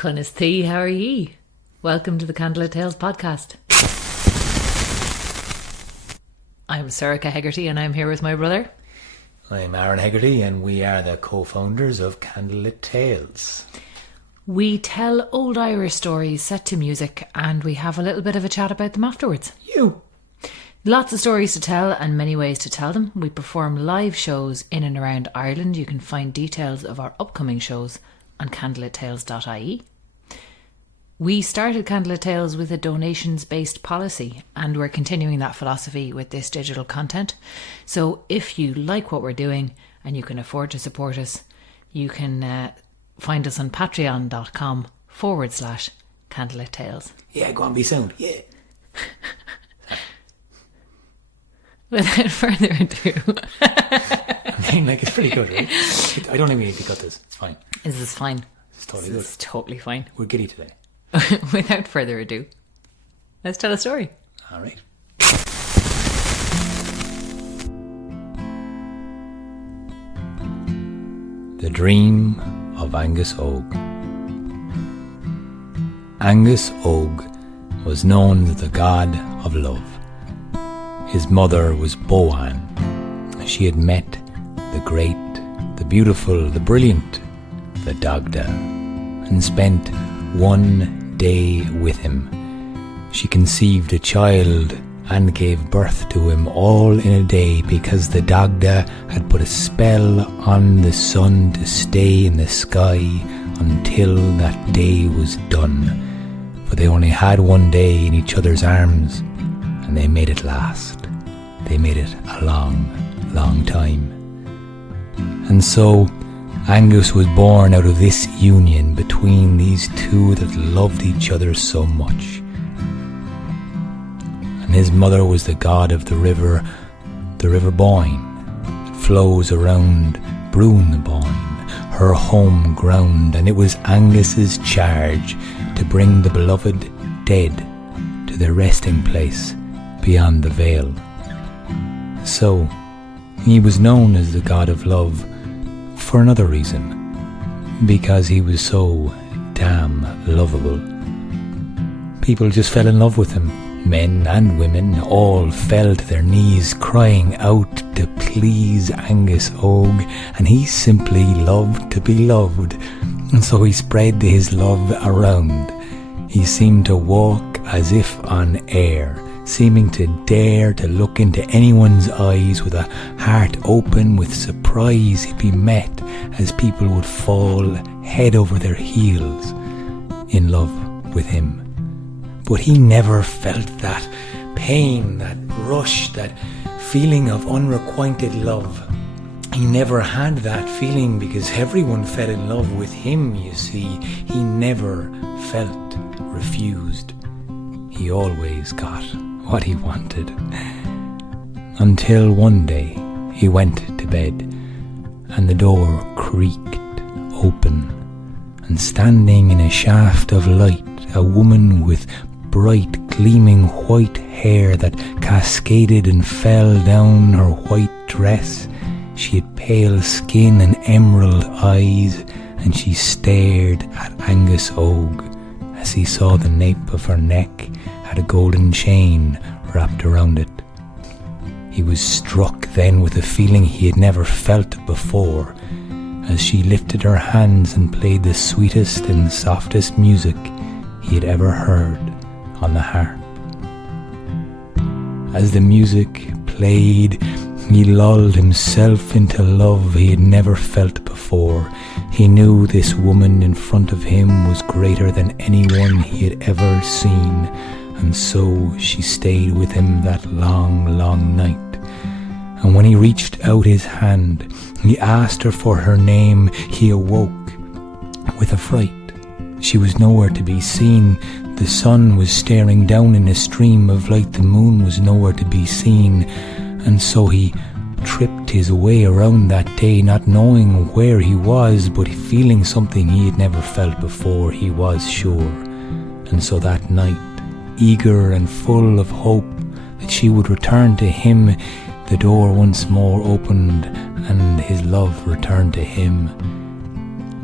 Cunnus thee, how are ye? Welcome to the Candlelit Tales podcast. I'm Sorcha Hegarty and I'm here with my brother. I'm Aaron Hegarty and we are the co-founders of Candlelit Tales. We tell old Irish stories set to music and we have a little bit of a chat about them afterwards. Lots of stories to tell and many ways to tell them. We perform live shows in and around Ireland. You can find details of our upcoming shows on candlelittales.ie. We started Candlelit Tales with a donations-based policy and we're continuing that philosophy with this digital content. So if you like what we're doing and you can afford to support us, you can find us on patreon.com/Candlelit Tales. Yeah, go on, be sound. Yeah. Without further ado. I mean, it's pretty good, right? I don't even need to cut this. It's fine. This is fine. It's totally good. It's totally fine. We're giddy today. Without further ado, let's tell a story. All right. The Dream of Angus Og. Angus Og was known as the god of love. His mother was Boann. She had met the great, the beautiful, the brilliant, the Dagda, and spent one day with him. She conceived a child and gave birth to him all in a day because the Dagda had put a spell on the sun to stay in the sky until that day was done. For they only had one day in each other's arms and they made it last. They made it a long, long time. And so Angus was born out of this union between these two that loved each other so much. And his mother was the god of the river Boyne, that flows around Brún na Boyne, her home ground, and it was Angus's charge to bring the beloved dead to their resting place beyond the veil. So, he was known as the god of love for another reason, because he was so damn lovable. People just fell in love with him. Men and women all fell to their knees crying out to please Aonghus Og, and he simply loved to be loved, and so he spread his love around. He seemed to walk as if on air, seeming to dare to look into anyone's eyes with a heart open with surprise. He'd be met as people would fall head over their heels in love with him. But he never felt that pain, that rush, that feeling of unrequited love. He never had that feeling because everyone fell in love with him, you see. He never felt refused. He always got what he wanted. Until one day he went to bed and the door creaked open, and standing in a shaft of light, a woman with bright gleaming white hair that cascaded and fell down her white dress. She had pale skin and emerald eyes, and she stared at Aonghus Og as he saw the nape of her neck had a golden chain wrapped around it. He was struck then with a feeling he had never felt before, as she lifted her hands and played the sweetest and softest music he had ever heard on the harp. As the music played, he lulled himself into love he had never felt before. He knew this woman in front of him was greater than anyone he had ever seen, and so she stayed with him that long, long night. And when he reached out his hand, he asked her for her name. He awoke with a fright. She was nowhere to be seen. The sun was staring down in a stream of light. The moon was nowhere to be seen. And so he tripped his way around that day, not knowing where he was, but feeling something he had never felt before, he was sure. And so that night, eager and full of hope that she would return to him, the door once more opened and his love returned to him.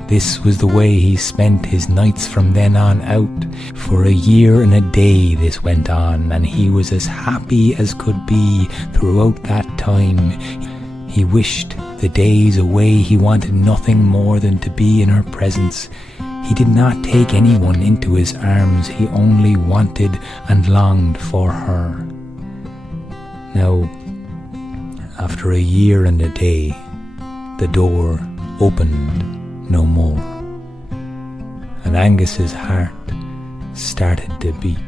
This was the way he spent his nights from then on out. For a year and a day this went on, and he was as happy as could be throughout that time. He wished the days away. He wanted nothing more than to be in her presence. He did not take anyone into his arms. He only wanted and longed for her. Now, after a year and a day, the door opened no more, and Angus's heart started to beat.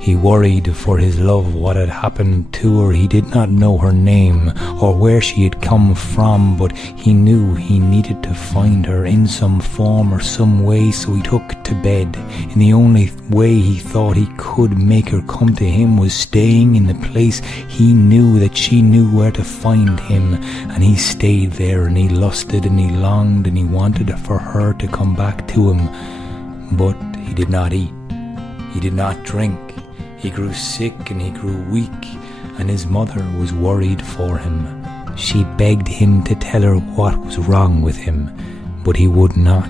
He worried for his love what had happened to her. He did not know her name or where she had come from, but he knew he needed to find her in some form or some way, so he took to bed. And the only way he thought he could make her come to him was staying in the place he knew that she knew where to find him. And he stayed there, and he lusted and he longed and he wanted for her to come back to him. But he did not eat. He did not drink. He grew sick and he grew weak, and his mother was worried for him. She begged him to tell her what was wrong with him, but he would not.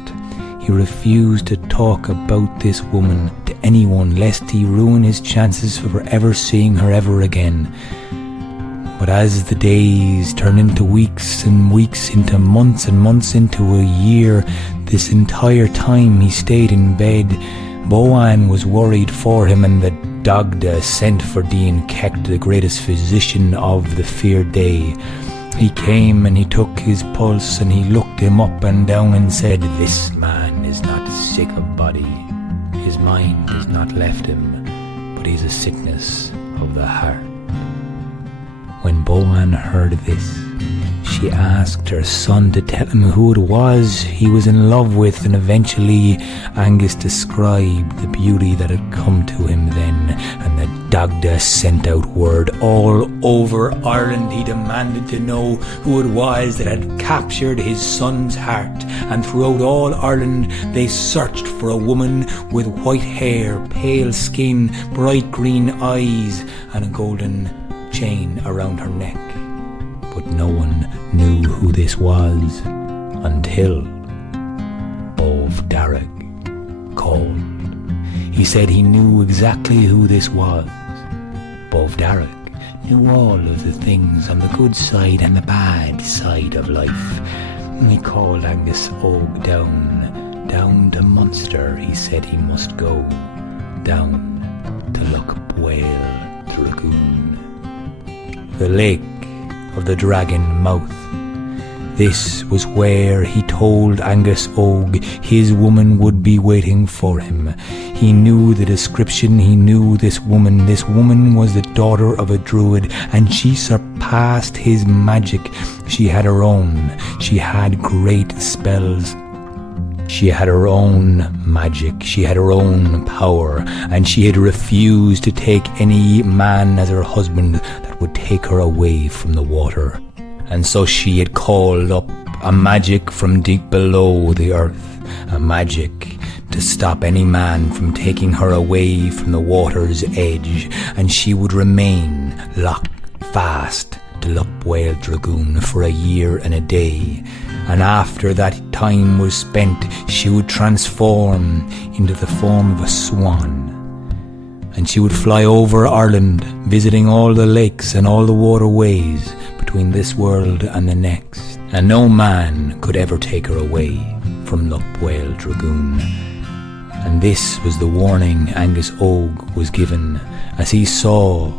He refused to talk about this woman to anyone, lest he ruin his chances for ever seeing her ever again. But as the days turned into weeks and weeks into months and months into a year, this entire time he stayed in bed, Boan was worried for him, and the Dagda sent for Dean Kecht, the greatest physician of the feared day. He came and he took his pulse and he looked him up and down and said, "This man is not sick of body. His mind has not left him, but he's a sickness of the heart." When Boan heard this, she asked her son to tell him who it was he was in love with, and eventually Angus described the beauty that had come to him then, and the Dagda sent out word all over Ireland. He demanded to know who it was that had captured his son's heart, and throughout all Ireland they searched for a woman with white hair, pale skin, bright green eyes, and a golden chain around her neck. But no one knew who this was until Darragh called. He said he knew exactly who this was. Darragh knew all of the things on the good side and the bad side of life. He called Aonghus Og down to Munster. He said he must go down to Loch Buail Dragoon, the lake of the dragon mouth. This was where he told Aonghus Og his woman would be waiting for him. He knew the description. He knew this woman. This woman was the daughter of a druid, and she surpassed his magic. She had her own. She had great spells. She had her own magic. She had her own power, and she had refused to take any man as her husband that would take her away from the water. And so she had called up a magic from deep below the earth, a magic to stop any man from taking her away from the water's edge, and she would remain locked fast to Loch Buail Dragoon for a year and a day. And after that time was spent, she would transform into the form of a swan, and she would fly over Ireland, visiting all the lakes and all the waterways between this world and the next, and no man could ever take her away from Loch Buail Dragoon. And this was the warning Aonghus Og was given as he saw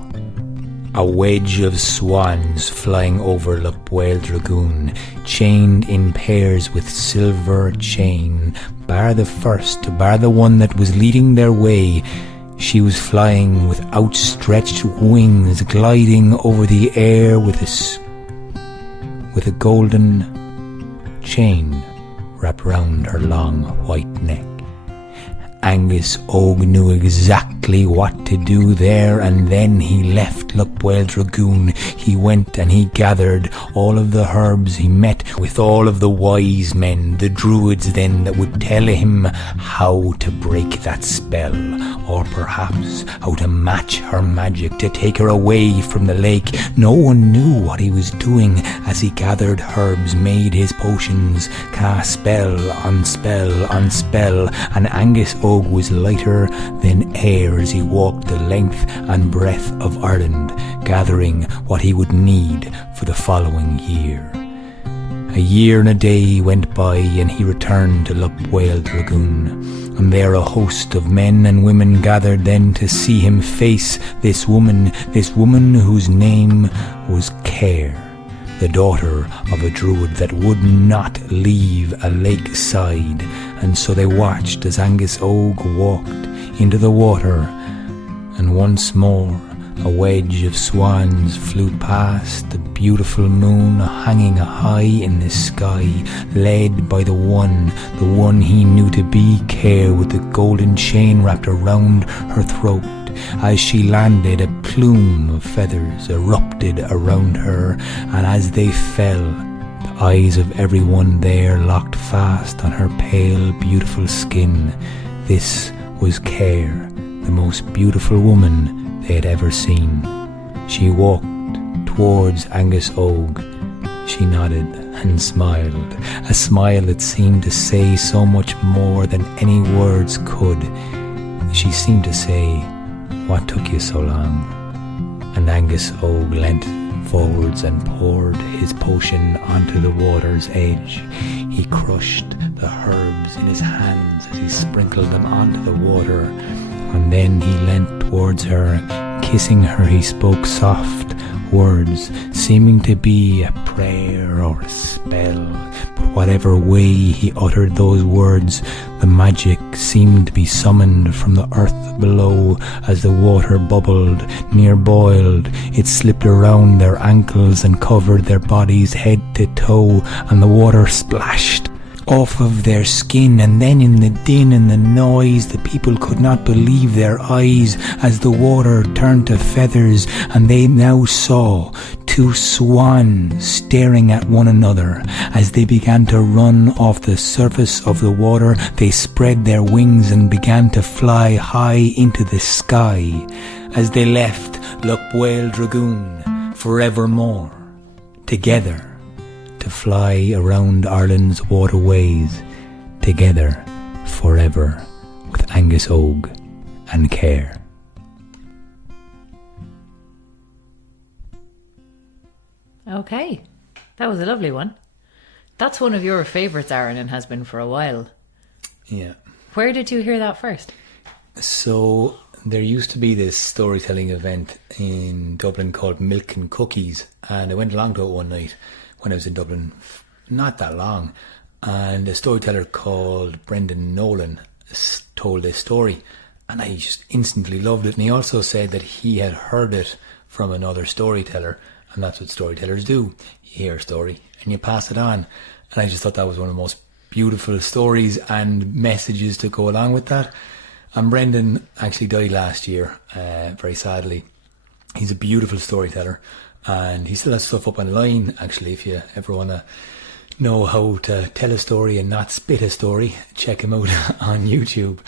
a wedge of swans flying over Loch Buail Dragoon, chained in pairs with silver chain, bar the first, bar the one that was leading their way. She was flying with outstretched wings, gliding over the air with a golden chain wrapped round her long white neck. Angus Og knew exactly what to do there and then. He left Luckboyle Dragoon. He went and he gathered all of the herbs. He met with all of the wise men, the druids then, that would tell him how to break that spell, or perhaps how to match her magic, to take her away from the lake. No one knew what he was doing as he gathered herbs, made his potions, cast spell on spell on spell, and Angus Og was lighter than air as he walked the length and breadth of Ireland, gathering what he would need for the following year. A year and a day went by and he returned to Luckboyle Dragoon, and there a host of men and women gathered then to see him face this woman whose name was Care, the daughter of a druid that would not leave a lakeside. And so they watched as Angus Og walked into the water, and once more a wedge of swans flew past, the beautiful moon hanging high in the sky, led by the one he knew to be Care, with the golden chain wrapped around her throat. As she landed, a plume of feathers erupted around her, and as they fell, the eyes of everyone there locked fast on her pale, beautiful skin. This was Care, the most beautiful woman they had ever seen. She walked towards Angus Og. She nodded and smiled, a smile that seemed to say so much more than any words could. She seemed to say, "What took you so long?" And Angus Og leant forwards and poured his potion onto the water's edge. He crushed the herbs in his hands as he sprinkled them onto the water, and then he leant towards her. Kissing her, he spoke soft words, seeming to be a prayer or a spell. But whatever way he uttered those words, the magic seemed to be summoned from the earth below. As the water bubbled, near boiled, it slipped around their ankles and covered their bodies head to toe, and the water splashed off of their skin. And then in the din and the noise, the people could not believe their eyes as the water turned to feathers, and they now saw two swans staring at one another. As they began to run off the surface of the water, they spread their wings and began to fly high into the sky as they left Luckboyle Dragoon forevermore, together, to fly around Ireland's waterways, together forever, with Angus Og and Care. Okay, that was a lovely one. That's one of your favourites, Aaron, and has been for a while. Yeah. Where did you hear that first? So there used to be this storytelling event in Dublin called Milk and Cookies, and I went along to it one night when I was in Dublin, not that long, and a storyteller called Brendan Nolan told this story, and I just instantly loved it. And he also said that he had heard it from another storyteller, and that's what storytellers do. You hear a story and you pass it on, and I just thought that was one of the most beautiful stories and messages to go along with that. And Brendan actually died last year, very sadly. He's a beautiful storyteller, and he still has stuff up online, actually. If you ever want to know how to tell a story and not spit a story, check him out on YouTube.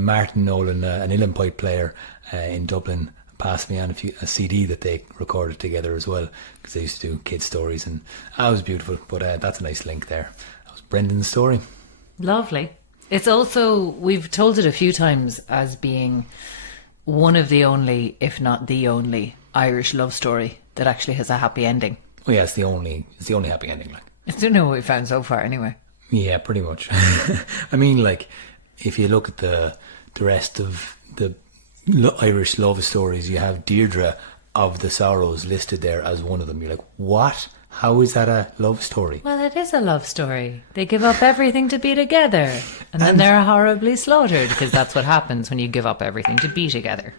Martin Nolan, an uilleann pipe player in Dublin, passed me on a CD that they recorded together as well, because they used to do kids' stories, and that was beautiful. But that's a nice link there. That was Brendan's story. Lovely. It's also, we've told it a few times as being one of the only, if not the only, Irish love story that actually has a happy ending. Oh yeah, it's the only happy ending. Like, I don't know what we found so far anyway. Yeah, pretty much. I mean, like, if you look at the rest of the Irish love stories, you have Deirdre of the Sorrows listed there as one of them. You're like, what? How is that a love story? Well, it is a love story. They give up everything to be together, and then they're horribly slaughtered, because that's what happens when you give up everything to be together.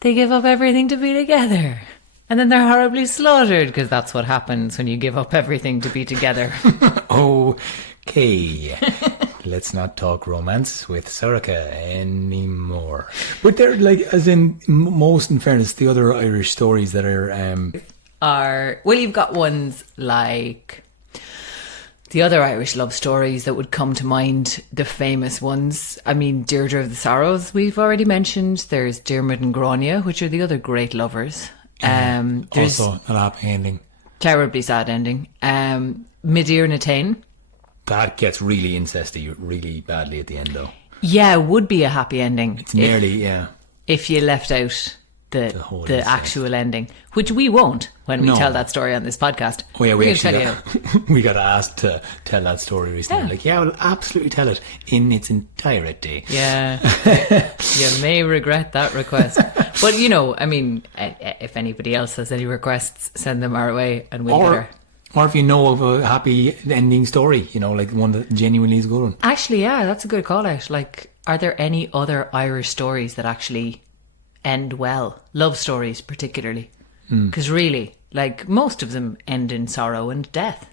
They give up everything to be together, and then they're horribly slaughtered, because that's what happens when you give up everything to be together. Okay. let's not talk romance with Sorcha anymore. But they're like, as in most, in fairness, the other Irish stories that are well, you've got ones like the other Irish love stories that would come to mind, the famous ones. I mean, Deirdre of the Sorrows, we've already mentioned. There's Diarmuid and Grania, which are the other great lovers. There's also not a happy ending. Terribly sad ending. Midir na Tain. That gets really incesty really badly at the end, though. Yeah, would be a happy ending. It's nearly, if you left out the actual ending, which we won't when we tell that story on this podcast. Oh yeah, we got asked to tell that story recently. Yeah. We'll absolutely tell it in its entirety. Yeah. You may regret that request. But, I mean, if anybody else has any requests, send them our way and we'll get her. Or if you know of a happy ending story, like one that genuinely is a good one. Actually, yeah, that's a good call out. Like, are there any other Irish stories that actually end well? Love stories, particularly. Because really, like, most of them end in sorrow and death.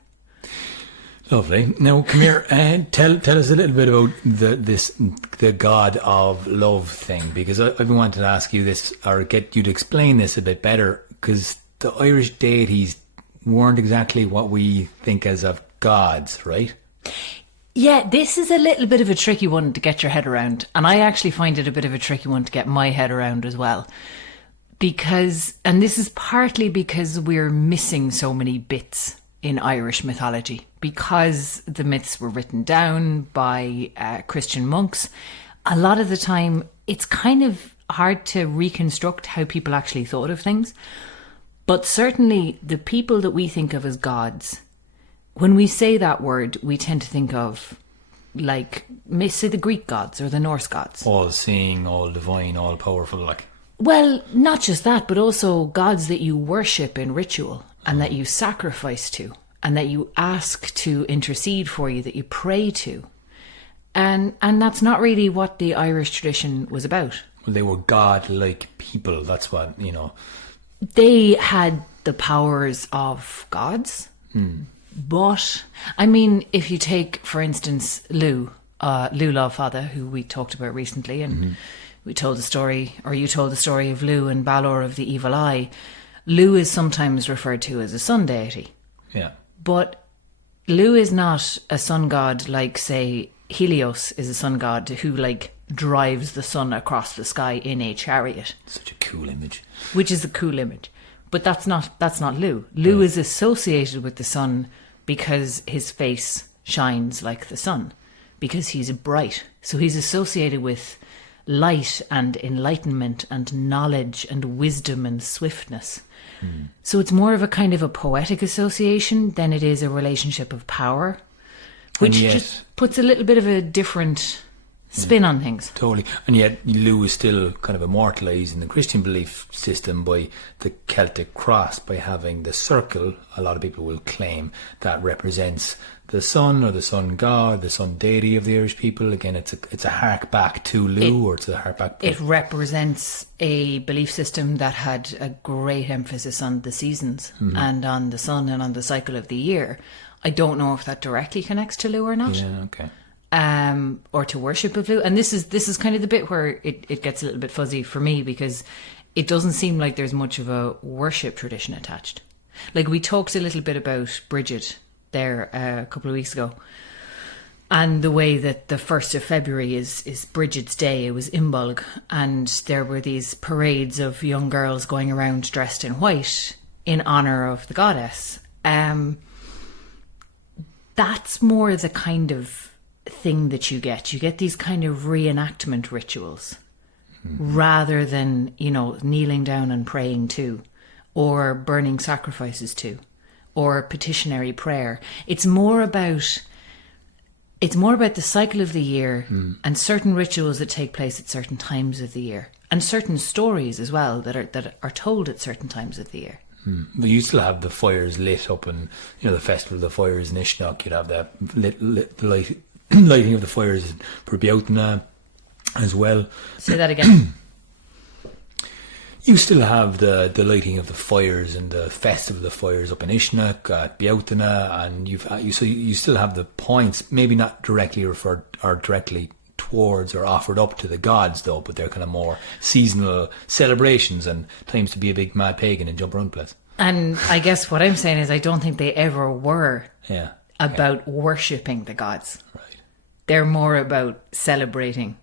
Lovely. Now, come here and tell us a little bit about the god of love thing, because I've been wanting to ask you this, or get you to explain this a bit better, because the Irish deities weren't exactly what we think as of gods, right? Yeah, this is a little bit of a tricky one to get your head around. And I actually find it a bit of a tricky one to get my head around as well. And this is partly because we're missing so many bits in Irish mythology. Because the myths were written down by Christian monks, a lot of the time it's kind of hard to reconstruct how people actually thought of things. But certainly the people that we think of as gods, when we say that word, we tend to think of, like, say the Greek gods or the Norse gods. All seeing, all divine, all powerful, like. Well, not just that, but also gods that you worship in ritual and that you sacrifice to and that you ask to intercede for you, that you pray to. And that's not really what the Irish tradition was about. Well, they were god-like people, that's what, They had the powers of gods. But, I mean, if you take, for instance, Lugh Lawfather, who we talked about recently, and we told the story, or you told the story of Lugh and Balor of the Evil Eye. Lugh is sometimes referred to as a sun deity. Yeah. But Lugh is not a sun god like, say, Helios is a sun god who, like, drives the sun across the sky in a chariot. Such a cool image. Which is a cool image. But that's not Lugh. Lugh is associated with the sun because his face shines like the sun, because he's bright. So he's associated with light and enlightenment and knowledge and wisdom and swiftness. So it's more of a kind of a poetic association than it is a relationship of power, which just puts a little bit of a different spin on things. Totally. And yet Lugh is still kind of immortalised in the Christian belief system by the Celtic cross, by having the circle, a lot of people will claim, that represents the sun or the sun god, the sun deity of the Irish people. Again, it's a hark back to Lugh, or it's a hark back. It represents a belief system that had a great emphasis on the seasons and on the sun and on the cycle of the year. I don't know if that directly connects to Lugh or not. Yeah, okay. Or to worship of Lugh. And this is kind of the bit where it gets a little bit fuzzy for me, because it doesn't seem like there's much of a worship tradition attached. Like, we talked a little bit about Bridget there a couple of weeks ago, and the way that the 1st of February is Bridget's Day. It was Imbolg, and there were these parades of young girls going around dressed in white in honour of the goddess. That's more the kind of thing that you get these kind of reenactment rituals rather than kneeling down and praying to, or burning sacrifices to, or petitionary prayer. It's more about the cycle of the year and certain rituals that take place at certain times of the year, and certain stories as well that are told at certain times of the year. But you still have the fires lit up, and the festival of the fires in Ishnock. You'd have the lighting of the fires for Beotna as well. Say that again. You still have the lighting of the fires and the festival of the fires up in Ishnok at Beoutana, and you still have the points, maybe not directly referred or directly towards or offered up to the gods though, but they're kind of more seasonal celebrations and times to be a big mad pagan and jump around the place. And I guess what I'm saying is I don't think they ever were about worshipping the gods. Right. They're more about celebrating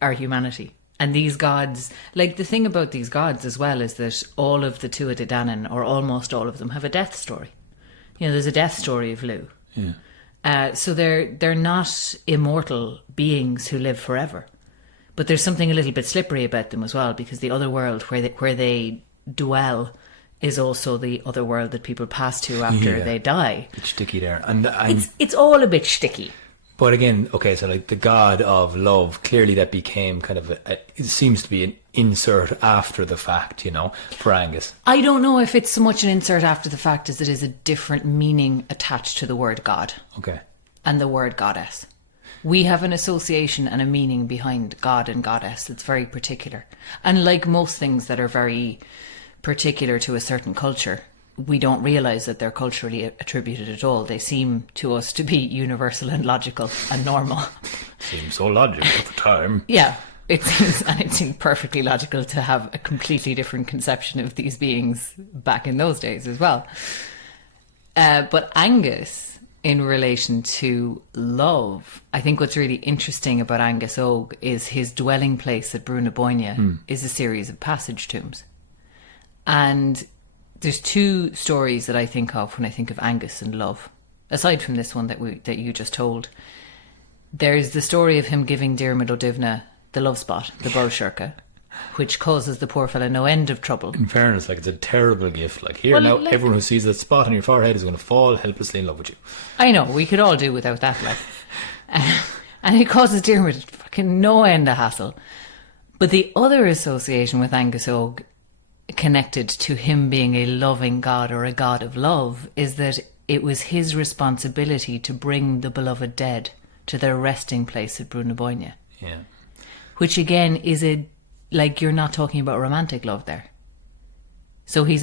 our humanity. And these gods, like the thing about these gods as well is that all of the Tuatha Dé Danann, or almost all of them, have a death story. You know, there's a death story of Lu. Yeah. So they're not immortal beings who live forever. But there's something a little bit slippery about them as well, because the other world where they dwell is also the other world that people pass to after they die. It's sticky there. And it's all a bit sticky. But again, okay, so like the god of love, clearly that became kind of it seems to be an insert after the fact, you know, for Angus. I don't know if it's so much an insert after the fact as it is a different meaning attached to the word god. Okay. And the word goddess. We have an association and a meaning behind god and goddess that's very particular. And like most things that are very particular to a certain culture, we don't realise that they're culturally attributed at all. They seem to us to be universal and logical and normal. Seems so logical at the time. Yeah, it seems perfectly logical to have a completely different conception of these beings back in those days as well. But Angus, in relation to love, I think what's really interesting about Aonghus Og is his dwelling place at Brú na Bóinne is a series of passage tombs. And there's two stories that I think of when I think of Angus and love. Aside from this one that you just told, there's the story of him giving Diarmaid Ó Divna the love spot, the Bolshurka, which causes the poor fella no end of trouble. In fairness, like, it's a terrible gift. Like, here now, like, everyone who sees that spot on your forehead is going to fall helplessly in love with you. I know, we could all do without that, like. And it causes Diarmaid fucking no end of hassle. But the other association with Aonghus Og, connected to him being a loving god or a god of love, is that it was his responsibility to bring the beloved dead to their resting place at Brú na Bóinne. Yeah. Which again is you're not talking about romantic love there. So he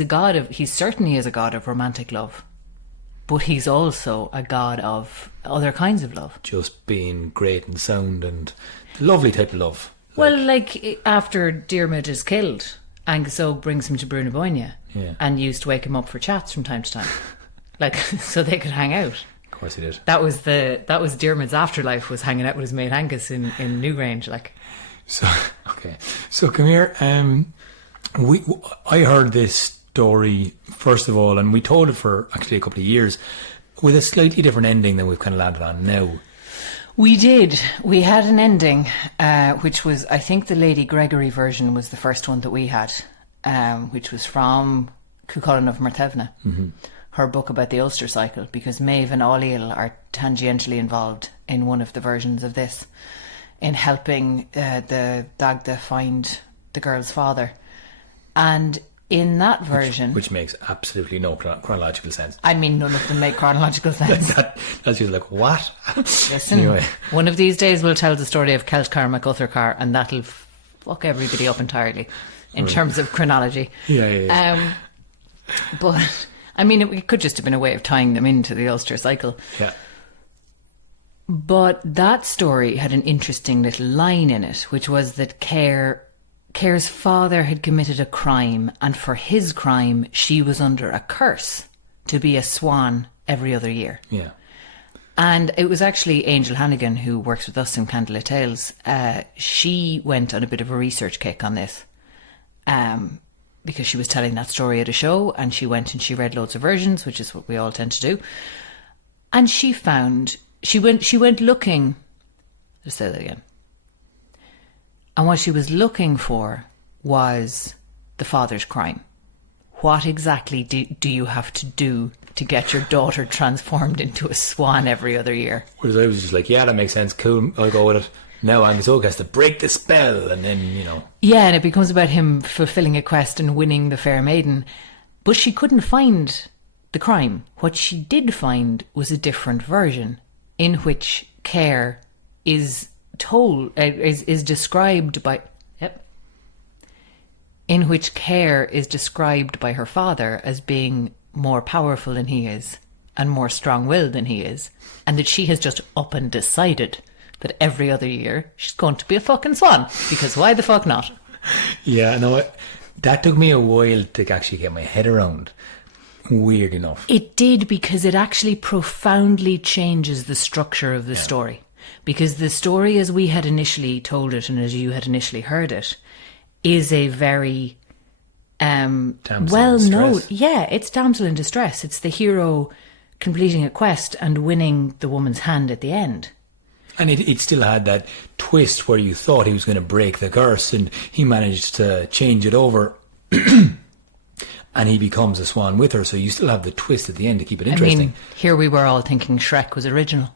certainly is a god of romantic love, but he's also a god of other kinds of love. Just being great and sound and lovely type of love. Well, like after Diarmaid is killed, Aonghus Og brings him to Brú na Bóinne and used to wake him up for chats from time to time, like so they could hang out. Of course he did. That was Diarmaid's afterlife, was hanging out with his mate Angus in Newgrange, like. So okay, so come here. I heard this story first of all, and we told it for actually a couple of years, with a slightly different ending than we've kind of landed on now. We did. We had an ending, which was, I think the Lady Gregory version was the first one that we had, which was from Cuchulainn of Muirthemne, her book about the Ulster cycle, because Maeve and Ailill are tangentially involved in one of the versions of this, in helping the Dagda find the girl's father. And in that version... Which makes absolutely no chronological sense. I mean, none of them make chronological sense. That's just like, what? Listen, anyway. One of these days we'll tell the story of Celtcar MacUthercar, and that'll fuck everybody up entirely in terms of chronology. Yeah. But, I mean, it could just have been a way of tying them into the Ulster cycle. Yeah. But that story had an interesting little line in it, which was that Cair's father had committed a crime, and for his crime she was under a curse to be a swan every other year. Yeah. And it was actually Angel Hannigan, who works with us in Candlelit Tales. She went on a bit of a research kick on this, because she was telling that story at a show, and she went and she read loads of versions, which is what we all tend to do. And she found... She went looking... Let's say that again. And what she was looking for was the father's crime. What exactly do you have to do to get your daughter transformed into a swan every other year? Whereas I was just like, yeah, that makes sense, cool, I'll go with it. Now Aonghus Og has to break the spell, and then, you know... Yeah, and it becomes about him fulfilling a quest and winning the Fair Maiden. But she couldn't find the crime. What she did find was a different version, in which Cair is told, is described by... Yep. in which Care is described by her father as being more powerful than he is and more strong-willed than he is, and that she has just up and decided that every other year she's going to be a fucking swan, because why the fuck not? Yeah, no, that took me a while to actually get my head around. Weird enough. It did, because it actually profoundly changes the structure of the story. Because the story as we had initially told it and as you had initially heard it is a very well-known... Yeah, it's damsel in distress. It's the hero completing a quest and winning the woman's hand at the end. And it still had that twist where you thought he was going to break the curse, and he managed to change it over. And he becomes a swan with her, so you still have the twist at the end to keep it interesting. I mean, here we were all thinking Shrek was original.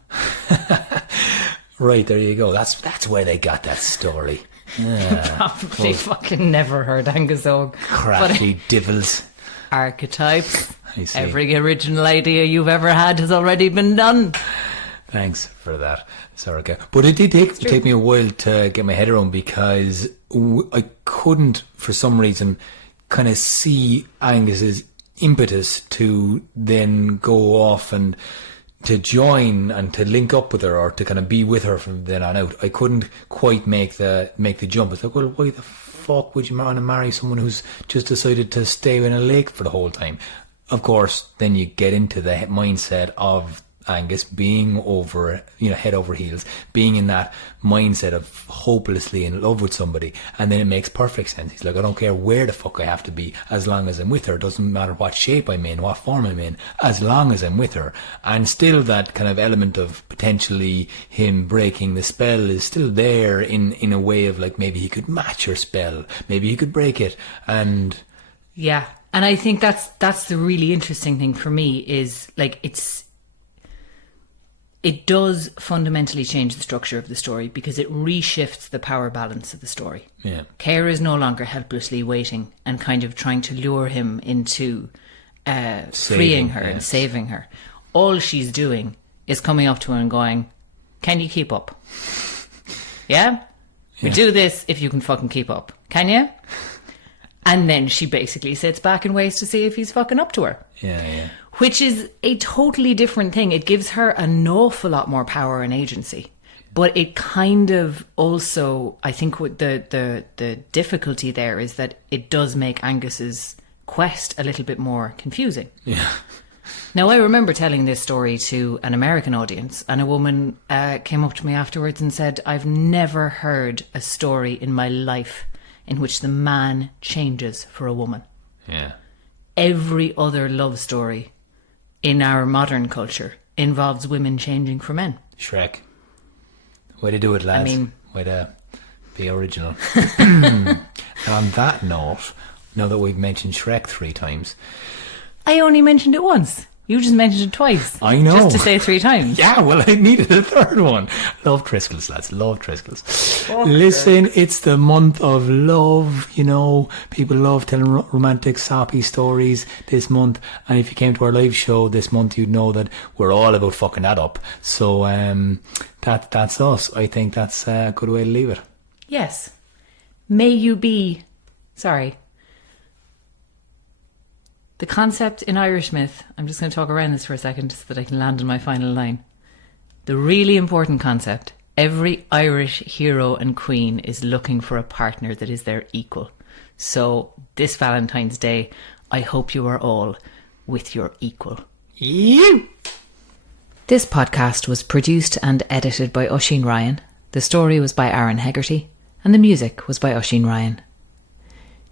Right, there you go. That's where they got that story. Probably fucking never heard Angus Og. Crafty devils. Archetypes. I see. Every original idea you've ever had has already been done. Thanks for that, Soraka. But it did take me a while to get my head around, because I couldn't, for some reason, kind of see Angus's impetus to then go off and to join and to link up with her, or to kind of be with her from then on out. I couldn't quite make the jump. It's like, well, why the fuck would you want to marry someone who's just decided to stay in a lake for the whole time? Of course, then you get into the mindset of Angus being over, head over heels, being in that mindset of hopelessly in love with somebody, and then it makes perfect sense. He's like, I don't care where the fuck I have to be, as long as I'm with her. It doesn't matter what shape I'm in, what form I'm in, as long as I'm with her. And still that kind of element of potentially him breaking the spell is still there in a way of like, maybe he could match her spell, maybe he could break it. And yeah, and I think that's the really interesting thing for me, is like, it does fundamentally change the structure of the story, because it reshifts the power balance of the story. Yeah. Care is no longer helplessly waiting and kind of trying to lure him into freeing her and saving her. All she's doing is coming up to her and going, can you keep up? Yeah? We do this if you can fucking keep up. Can you? And then she basically sits back and waits to see if he's fucking up to her. Yeah. Which is a totally different thing. It gives her an awful lot more power and agency. But it kind of also, I think what the difficulty there is that it does make Angus's quest a little bit more confusing. Yeah. Now, I remember telling this story to an American audience, and a woman came up to me afterwards and said, I've never heard a story in my life in which the man changes for a woman. Yeah. Every other love story in our modern culture involves women changing for men. Shrek. Way to do it, lads. I mean, way to be original. And on that note, now that we've mentioned Shrek 3 times... I only mentioned it once. You just mentioned it twice. I know. Just to say 3 times. Yeah, well, I needed a third one. Love Triskells, lads. Love Triskells. Listen, it's the month of love. People love telling romantic, soppy stories this month. And if you came to our live show this month, you'd know that we're all about fucking that up. So that's us. I think that's a good way to leave it. Yes. May you be... Sorry. The concept in Irish myth, I'm just going to talk around this for a second so that I can land on my final line. The really important concept, every Irish hero and queen is looking for a partner that is their equal. So this Valentine's Day, I hope you are all with your equal. You! This podcast was produced and edited by Oisín Ryan. The story was by Aaron Hegarty, and the music was by Oisín Ryan.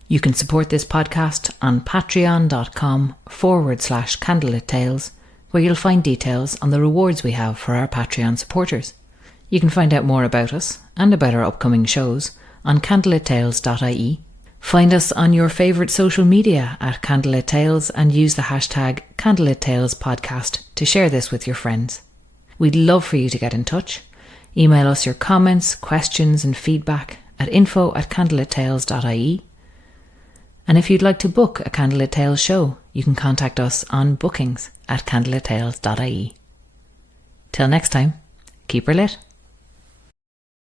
You can support this podcast on patreon.com/Candlelit Tales, where you'll find details on the rewards we have for our Patreon supporters. You can find out more about us and about our upcoming shows on candlelittales.ie. Find us on your favourite social media at Candlelit Tales and use the hashtag Candlelit Tales podcast to share this with your friends. We'd love for you to get in touch. Email us your comments, questions and feedback at info@candlelittales.ie. And if you'd like to book a Candlelit Tales show, you can contact us on bookings@candlelittales.ie. Till next time, keep her lit.